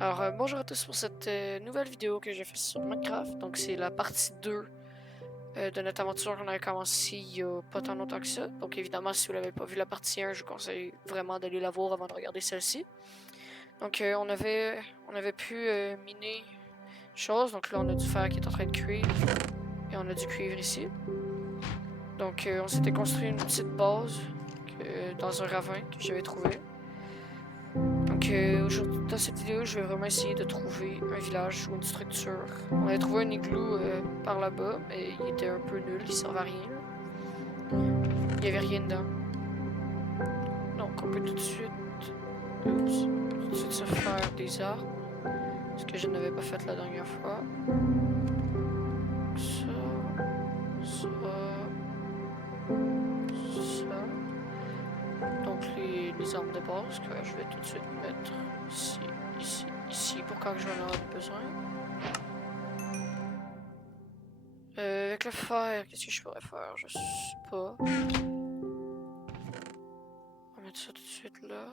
Alors, bonjour à tous pour cette nouvelle vidéo que j'ai faite sur Minecraft. Donc, c'est la partie 2 de notre aventure qu'on avait commencé il y a pas tant longtemps que ça. Donc, évidemment, si vous l'avez pas vu la partie 1, je vous conseille vraiment d'aller la voir avant de regarder celle-ci. Donc, on avait pu miner chose. Donc, là, on a du fer qui est en train de cuire. Et on a du cuivre ici. Donc, on s'était construit une petite base dans un ravin que j'avais trouvé. Donc aujourd'hui, dans cette vidéo, je vais vraiment essayer de trouver un village ou une structure. On avait trouvé un igloo par là-bas, mais il était un peu nul, il servait à rien. Il n'y avait rien dedans. Donc on peut tout de suite, se faire des arbres. Ce que je n'avais pas fait la dernière fois. Ça, ça, ça. Donc les armes de base que je vais tout de suite mettre ici, ici, ici pour quand je vais en avoir besoin. Avec le fer, qu'est-ce que je pourrais faire? Je sais pas. On va mettre ça tout de suite là.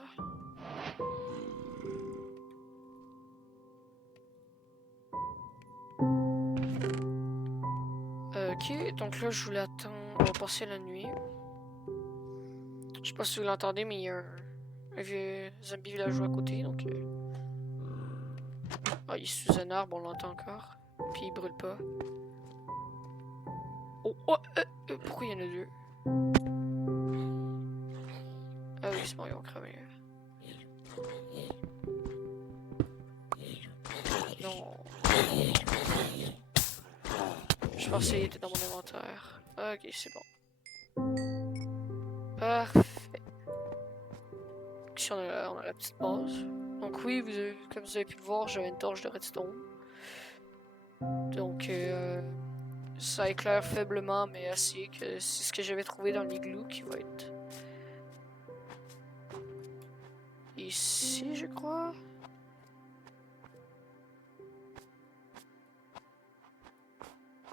Ok, donc là je voulais attendre. On va passer la nuit. Je sais pas si vous l'entendez, mais il y a un vieux zombie villageois à côté, donc. Ah, il est sous un arbre, on l'entend encore. Puis il brûle pas. Oh, oh, pourquoi il y en a deux? Ah oui, c'est bon, ils ont cramé. Non. Je pensais qu'il était dans mon inventaire. Ok, c'est bon. Parfait. Ici, on a la petite base. Donc oui, comme vous avez pu le voir, j'avais une torche de redstone. Donc ça éclaire faiblement, mais assez que c'est ce que j'avais trouvé dans l'igloo qui va être ici, je crois.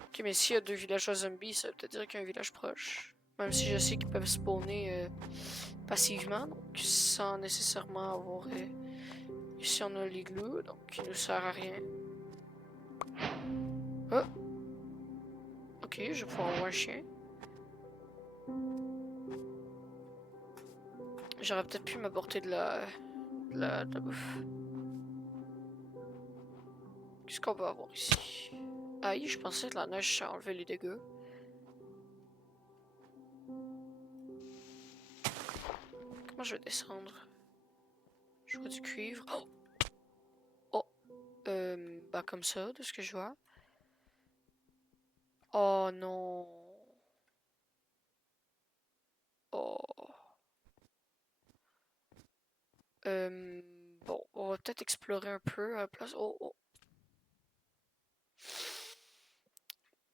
Ok, mais s'il y a deux villageois zombies, ça veut peut-être dire qu'il y a un village proche. Même si je sais qu'ils peuvent spawner passivement, donc sans nécessairement avoir... Ici, on a l'igloo, donc qui nous sert à rien. Oh! Ok, je vais pouvoir avoir un chien. J'aurais peut-être pu m'apporter de la bouffe. Qu'est-ce qu'on va avoir ici? Aïe, je pensais que la neige ça enlevait les dégâts. Comment je vais descendre? Je vois du cuivre. Oh! Oh! Bah comme ça, de ce que je vois. Oh non. Oh. Euh, bon, on va peut-être explorer un peu à la place. Oh, oh.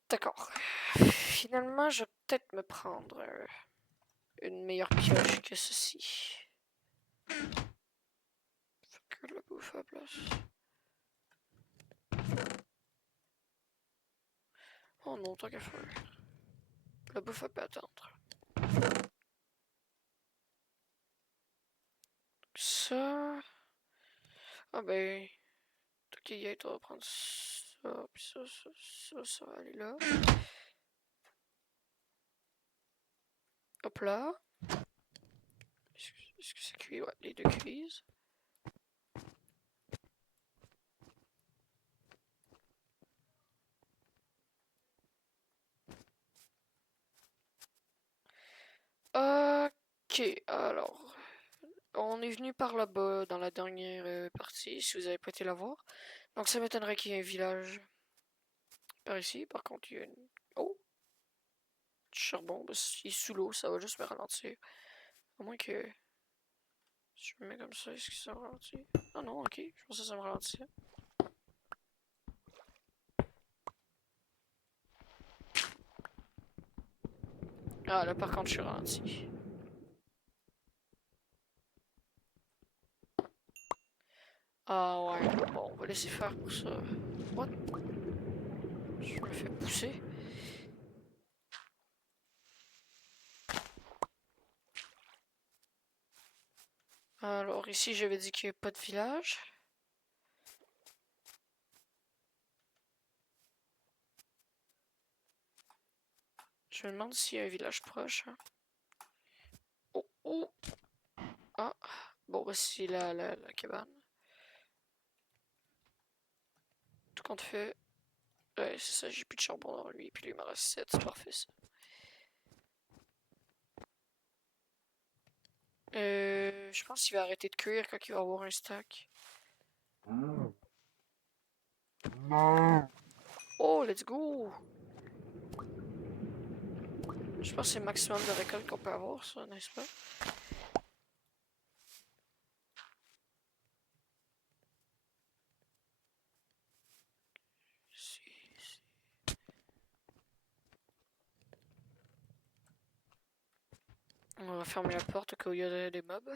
D'accord. Finalement, je vais peut-être me prendre une meilleure pioche que ceci. Faut que la bouffe à la place. Oh non, tant qu'à faire. La bouffe elle peut attendre. Ça. Ah ben. Ok, Yate, on va prendre ça, puis ça va aller là. Hop là. Est-ce que c'est cuit? Ouais, les deux cuisent. Ok, alors. On est venu par là-bas dans la dernière partie, si vous avez pas été la voir. Donc ça m'étonnerait qu'il y ait un village par ici. Par contre, il y a une... Oh! Du charbon. Ben, il est sous l'eau, ça va juste me ralentir. À moins que... Si je me mets comme ça, est-ce que ça me ralentit? Ah non, ok. Je pensais que ça me ralentit. Ah là, par contre, je suis ralenti. Ah ouais, bon, on va laisser faire pour ça. What? Je me fais pousser. Alors ici, j'avais dit qu'il n'y avait pas de village. Je me demande s'il y a un village proche. Hein. Oh, oh! Ah! Bon, bah, c'est la cabane. Tout compte fait. Ouais, c'est ça, j'ai plus de charbon dans lui, puis lui, il m'en reste 7, c'est parfait ça. Je pense qu'il va arrêter de cuire quand il va avoir un stack. Oh, let's go! Je pense que c'est le maximum de récolte qu'on peut avoir, ça, n'est-ce pas? On va fermer la porte au cas où il y a des mobs.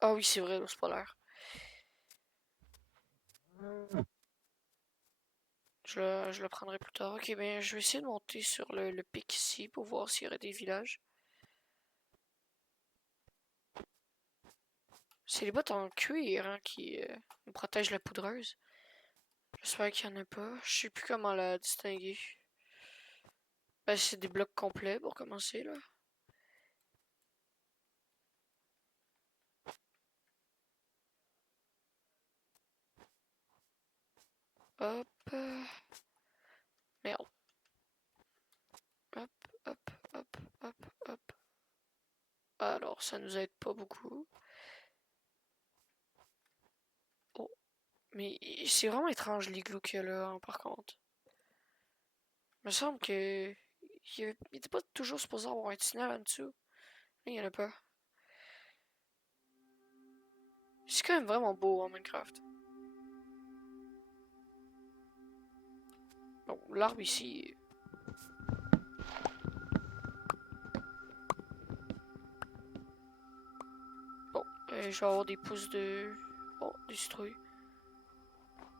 Ah oui, c'est vrai, l'ours polaire. Je le prendrai plus tard. Ok, ben je vais essayer de monter sur le pic ici pour voir s'il y aurait des villages. C'est les bottes en cuir hein, qui nous protègent la poudreuse. J'espère qu'il n'y en a pas. Je sais plus comment la distinguer. Ben, c'est des blocs complets pour commencer là. Hop. Merde. Hop, hop, hop, hop, hop. Alors, ça nous aide pas beaucoup. Oh. Mais c'est vraiment étrange l'igloo qu'il y a là, hein, par contre. Il me semble que. Il était pas toujours supposé avoir un tunnel en dessous. Mais il y en a pas. C'est quand même vraiment beau en Minecraft. Bon, l'arbre ici. Bon, je vais avoir des pousses de. Oh, des citrouilles.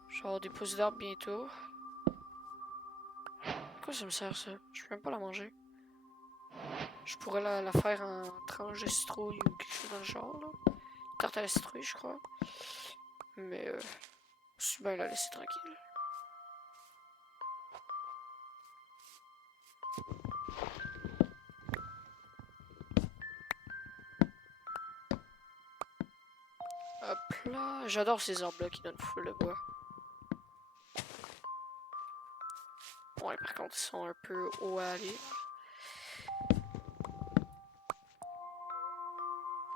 Je vais avoir des pousses d'arbres bientôt. Pourquoi ça me sert ça? Je peux même pas la manger. Je pourrais la faire en tranche de citrouille ou quelque chose dans le genre, là. Tarte à la citrouille, je crois. Mais, je suis bien la laisser tranquille. Hop là. J'adore ces arbres-là qui donnent full de bois. Ouais, par contre, ils sont un peu hauts à aller.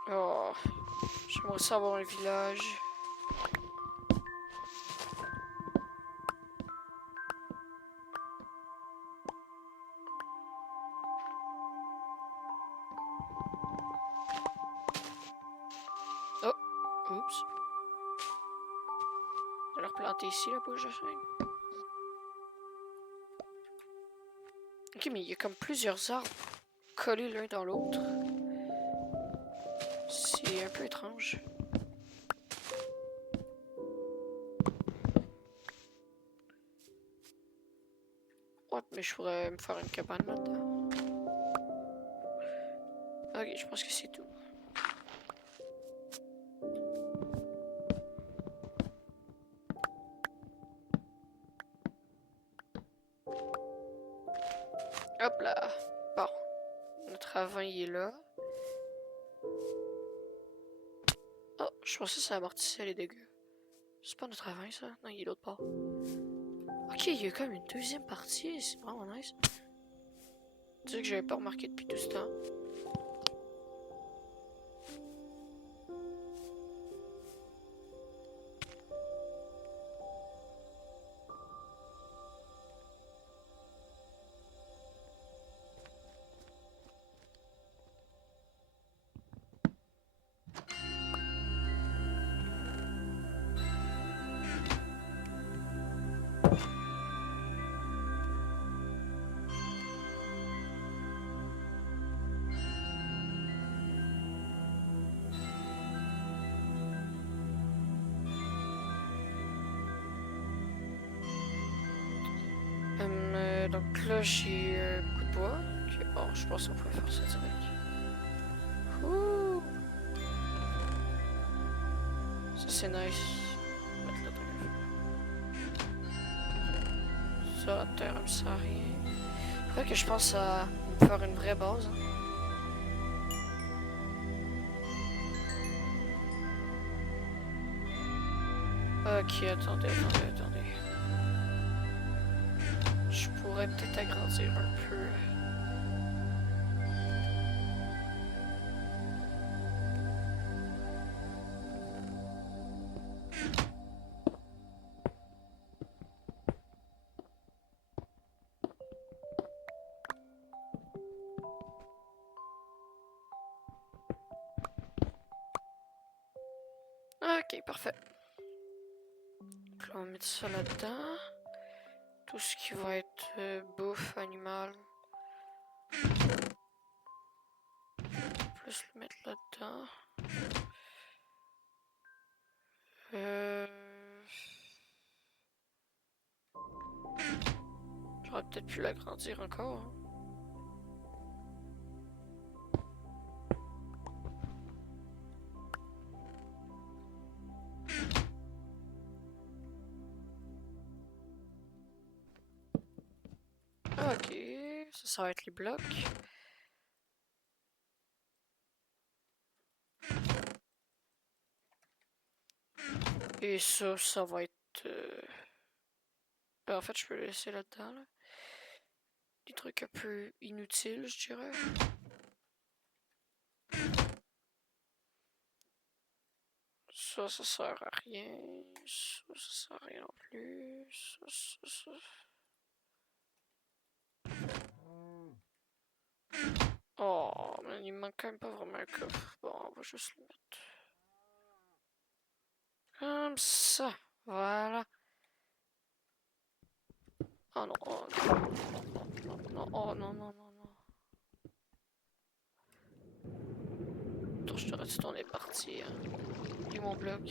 Oh, j'aimerais aussi avoir un village. Oh, oups. On va le replanter ici, la bouche de chêne. Ok, mais il y a comme plusieurs arbres collés l'un dans l'autre. C'est un peu étrange. Ouais, mais je pourrais me faire une cabane là-dedans. Ok, je pense que c'est tout. Hop là. Bon, notre avant il est là. Oh, je pensais que ça amortissait les dégâts. C'est pas notre avant ça? Non, il est l'autre part. Ok, il y a comme une deuxième partie, c'est vraiment nice. C'est que j'avais pas remarqué depuis tout ce temps. Donc là, j'ai beaucoup de bois. Okay. Oh, je pense qu'on peut faire ça direct. Ouh. Ça, c'est nice. Mettre là, ça, la terre, elle me sert à rien. Faudrait que je pense à me faire une vraie base. Hein. Ok, attendez. Je pourrais peut-être agrandir un peu. Ok, parfait. Donc là, on va mettre ça là-dedans. Tout ce qui va être bouffe, animal. Plus le mettre là-dedans. J'aurais peut-être pu l'agrandir encore. Hein. Ok, ça va être les blocs. Et ça va être... en fait, je peux le laisser là-dedans. Là. Des trucs un peu inutiles, je dirais. Ça sert à rien. Ça sert à rien non plus. Ça. Oh, mais il manque quand même pas vraiment un coffre. Bon, on va juste le mettre. Comme ça. Voilà. Oh non, oh non, non, oh non, non, non, non. Attends, je t'aurais dit on est parti. Hein. Et mon bloc.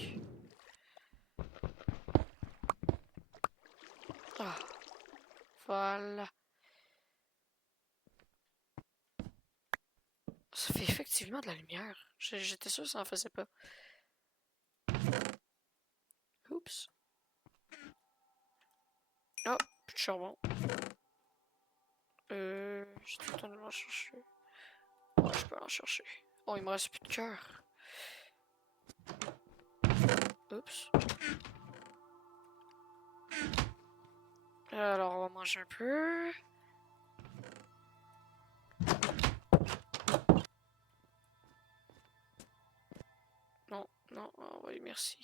Ah, voilà. Ça fait effectivement de la lumière. J'étais sûr que ça en faisait pas. Oups. Oh, plus de charbon. J'ai tout le temps de l'en chercher. Ouais, je peux en chercher. Oh, il me reste plus de cœur. Oups. Alors, on va manger un peu. Non, non, oh, oui, merci.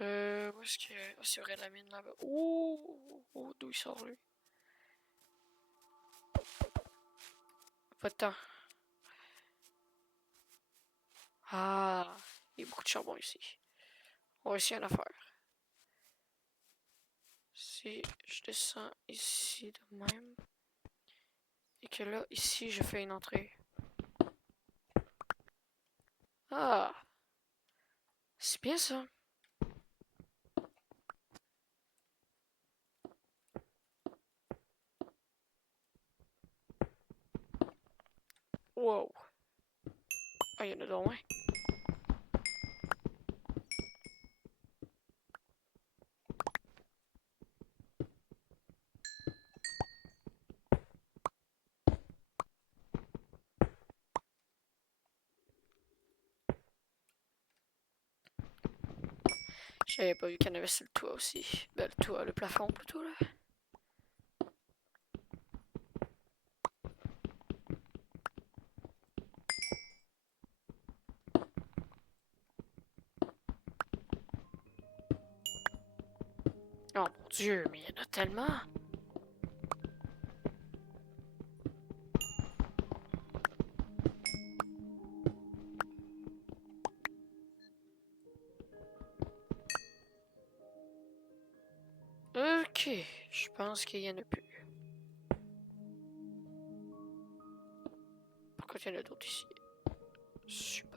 Où est-ce que... Oh, c'est vrai, la mine là-bas. Oh, d'où il sort, lui? Pas de temps. Ah, il y a beaucoup de charbon ici. On va essayer une affaire. Si je descends ici de même, et que là, ici, je fais une entrée. Ah, c'est bien ça. Wow. Ah, il y en a de loin. J'avais pas vu qu'il y en avait sur le toit aussi. Ben, le toit, le plafond plutôt, là. Oh mon dieu, mais il y en a tellement. Ok, je pense qu'il y en a plus. Pourquoi il y en a d'autres ici? Super.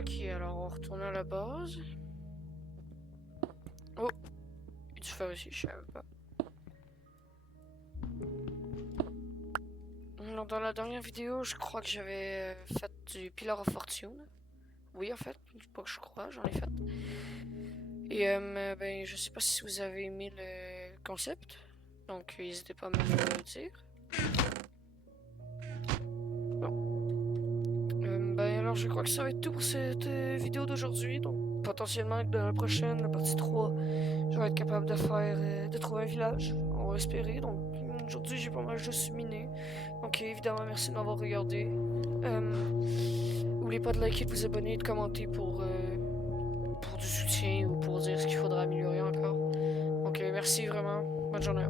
Ok, alors on retourne à la base. Oh! Il y a du feu aussi, je savais pas. Alors, dans la dernière vidéo, je crois que j'avais fait du Pillar of Fortune. Oui, en fait, pas que je crois, j'en ai fait. Et ben, je sais pas si vous avez aimé le concept. Donc, n'hésitez pas à me le dire. Ben alors je crois que ça va être tout pour cette vidéo d'aujourd'hui. Donc potentiellement dans la prochaine, la partie 3, je vais être capable de faire de trouver un village. On va espérer. Donc aujourd'hui j'ai pas mal juste miné. Donc évidemment merci de m'avoir regardé. N'oubliez pas de liker, de vous abonner et de commenter pour du soutien ou pour dire ce qu'il faudra améliorer encore. Donc merci vraiment. Bonne journée.